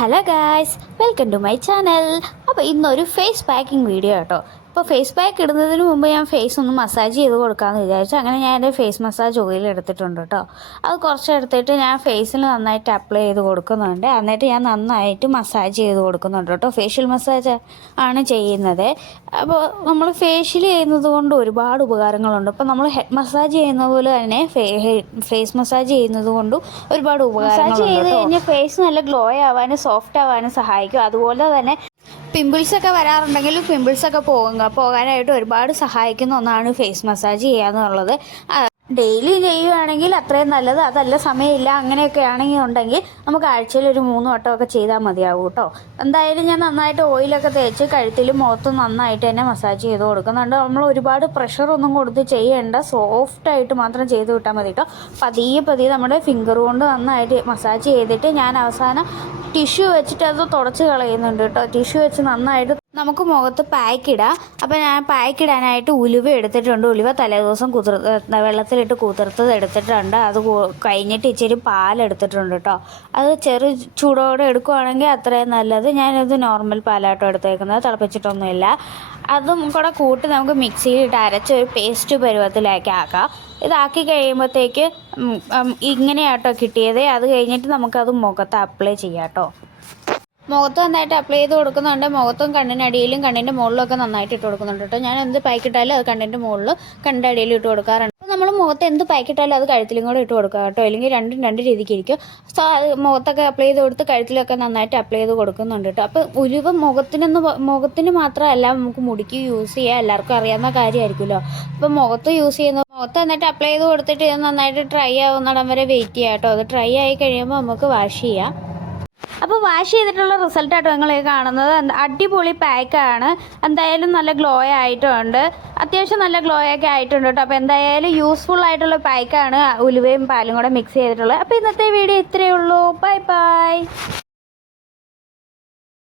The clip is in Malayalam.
Hello guys, welcome to my channel. അപ്പോൾ ഇന്നൊരു ഫേസ് പാക്കിംഗ് വീഡിയോ കേട്ടോ. ഇപ്പോൾ ഫേസ് പാക്ക് ഇടുന്നതിന് മുമ്പ് ഞാൻ ഫേസ് ഒന്ന് മസാജ് ചെയ്ത് കൊടുക്കാമെന്ന് വിചാരിച്ചു. അങ്ങനെ ഞാൻ എൻ്റെ ഫേസ് മസാജ് ഓയിൽ എടുത്തിട്ടുണ്ട് കേട്ടോ. അത് കുറച്ചെടുത്തിട്ട് ഞാൻ ഫേസിൽ നന്നായിട്ട് അപ്ലൈ ചെയ്ത് കൊടുക്കുന്നുണ്ട്. എന്നിട്ട് ഞാൻ നന്നായിട്ട് മസാജ് ചെയ്ത് കൊടുക്കുന്നുണ്ട് കേട്ടോ. ഫേഷ്യൽ മസാജ് ആണ് ചെയ്യുന്നത്. അപ്പോൾ നമ്മൾ ഫേഷ്യൽ ചെയ്യുന്നത് കൊണ്ട് ഒരുപാട് ഉപകാരങ്ങളുണ്ട്. ഇപ്പോൾ നമ്മൾ ഹെഡ് മസാജ് ചെയ്യുന്ന പോലെ തന്നെ ഫേസ് മസാജ് ചെയ്യുന്നത് കൊണ്ടും ഒരുപാട് ഉപകാരങ്ങളുണ്ട്. മസാജ് ചെയ്ത് കഴിഞ്ഞാൽ ഫേസ് നല്ല ഗ്ലോ ആവാനും സോഫ്റ്റ് ആവാനും സഹായിക്കും. അതുപോലെ തന്നെ പിമ്പിൾസൊക്കെ വരാറുണ്ടെങ്കിൽ പിമ്പിൾസൊക്കെ പോകാനായിട്ട് ഒരുപാട് സഹായിക്കുന്ന ഒന്നാണ് ഫേസ് മസാജ് ചെയ്യുക എന്നുള്ളത്. ഡെയിലി ചെയ്യുകയാണെങ്കിൽ അത്രയും നല്ലത്. അതല്ല സമയമില്ല അങ്ങനെയൊക്കെ ഉണ്ടെങ്കിൽ നമുക്ക് ആഴ്ചയിൽ ഒരു 3 വട്ടമൊക്കെ ചെയ്താൽ മതിയാവും കേട്ടോ. എന്തായാലും ഞാൻ നന്നായിട്ട് ഓയിലൊക്കെ തേച്ച് കഴുത്തിലും മുഖത്തും നന്നായിട്ട് തന്നെ മസാജ് ചെയ്ത് കൊടുക്കുന്നുണ്ട്. നമ്മൾ ഒരുപാട് പ്രഷറൊന്നും കൊടുത്ത് ചെയ്യേണ്ട, സോഫ്റ്റായിട്ട് മാത്രം ചെയ്ത് വിട്ടാൽ മതി കേട്ടോ. പതിയെ നമ്മുടെ ഫിംഗർ കൊണ്ട് നന്നായിട്ട് മസാജ് ചെയ്തിട്ട് ഞാൻ അവസാനം ടിഷ്യൂ വെച്ചിട്ട് അത് തുടച്ച് കളയുന്നുണ്ട് കേട്ടോ. ടിഷ്യൂ വെച്ച് നന്നായിട്ട് നമുക്ക് മുഖത്ത് പാക്ക് ഇടാം. അപ്പോൾ ഞാൻ പാക്ക് ഇടാനായിട്ട് ഉലുവ എടുത്തിട്ടുണ്ട്. ഉലുവ തലേദിവസം വെള്ളത്തിലിട്ട് കുതിർത്തത് എടുത്തിട്ടുണ്ട്. അത് കഴിഞ്ഞിട്ട് ഇച്ചിരി പാലെടുത്തിട്ടുണ്ട് കേട്ടോ. അത് ചെറു ചൂടോടെ എടുക്കുവാണെങ്കിൽ അത്രയും നല്ലത്. ഞാനിത് നോർമൽ പാലാട്ടോ എടുത്തേക്കുന്നത്, തിളപ്പിച്ചിട്ടൊന്നുമില്ല. അതും കൂടെ കൂട്ടി നമുക്ക് മിക്സിയിലിട്ട് അരച്ച് ഒരു പേസ്റ്റ് പരുവത്തിലേക്ക് ആക്കാം. ഇതാക്കി കഴിയുമ്പോഴത്തേക്ക് ഇങ്ങനെയാട്ടോ കിട്ടിയത്. അത് കഴിഞ്ഞിട്ട് നമുക്കത് മുഖത്ത് അപ്ലൈ ചെയ്യാം കേട്ടോ. മുഖത്ത് നന്നായിട്ട് അപ്ലൈ ചെയ്ത് കൊടുക്കുന്നുണ്ട്. മുഖത്തും കണ്ണിനടിയിലും കണ്ണിൻ്റെ മുകളിലൊക്കെ നന്നായിട്ട് ഇട്ട് കൊടുക്കുന്നുണ്ട് കേട്ടോ. ഞാൻ എന്ത് പാക്കിട്ടാലും അത് കണ്ണിൻ്റെ മുകളിൽ കണ്ണിൻ്റെ അടിയിലും ഇട്ട് കൊടുക്കാറുണ്ട്. അപ്പോൾ നമ്മൾ മുഖത്ത് എന്ത് പാക്കിട്ടാലും അത് കഴുത്തിലും കൂടെ ഇട്ട് കൊടുക്കുക കേട്ടോ. അല്ലെങ്കിൽ രണ്ട് രീതിക്ക് ഇരിക്കും. സോ അത് മുഖത്തൊക്കെ അപ്ലൈ ചെയ്ത് കൊടുത്ത് കഴുത്തിലൊക്കെ നന്നായിട്ട് അപ്ലൈ ചെയ്ത് കൊടുക്കുന്നുണ്ട് കേട്ടോ. അപ്പോൾ ഉലുവ മുഖത്തിന് മാത്രമല്ല, നമുക്ക് മുടിക്ക് യൂസ് ചെയ്യാം. എല്ലാവർക്കും അറിയാവുന്ന കാര്യമായിരിക്കുമല്ലോ. അപ്പോൾ മുഖത്ത് എന്നിട്ട് അപ്ലൈ ചെയ്ത് കൊടുത്തിട്ട് ഇത് നന്നായിട്ട് ഡ്രൈ ആവുന്നിടം വരെ വെയിറ്റ് ചെയ്യാം കേട്ടോ. അത് ഡ്രൈ ആയി കഴിയുമ്പോൾ നമുക്ക് വാഷ് ചെയ്യാം. അപ്പോൾ വാഷ് ചെയ്തിട്ടുള്ള റിസൾട്ടായിട്ട് നിങ്ങൾ കാണുന്നത് അടിപൊളി പാക്കാണ്. എന്തായാലും നല്ല ഗ്ലോ ആയിട്ടുണ്ട്. അത്യാവശ്യം നല്ല ഗ്ലോ ഒക്കെ ആയിട്ടുണ്ട് കേട്ടോ. അപ്പോൾ എന്തായാലും യൂസ്ഫുൾ ആയിട്ടുള്ള പാക്കാണ്, ഉലുവയും പാലും കൂടെ മിക്സ് ചെയ്തിട്ടുള്ളത്. അപ്പോൾ ഇന്നത്തെ വീഡിയോ ഇത്രയേ ഉള്ളൂ. Bye bye.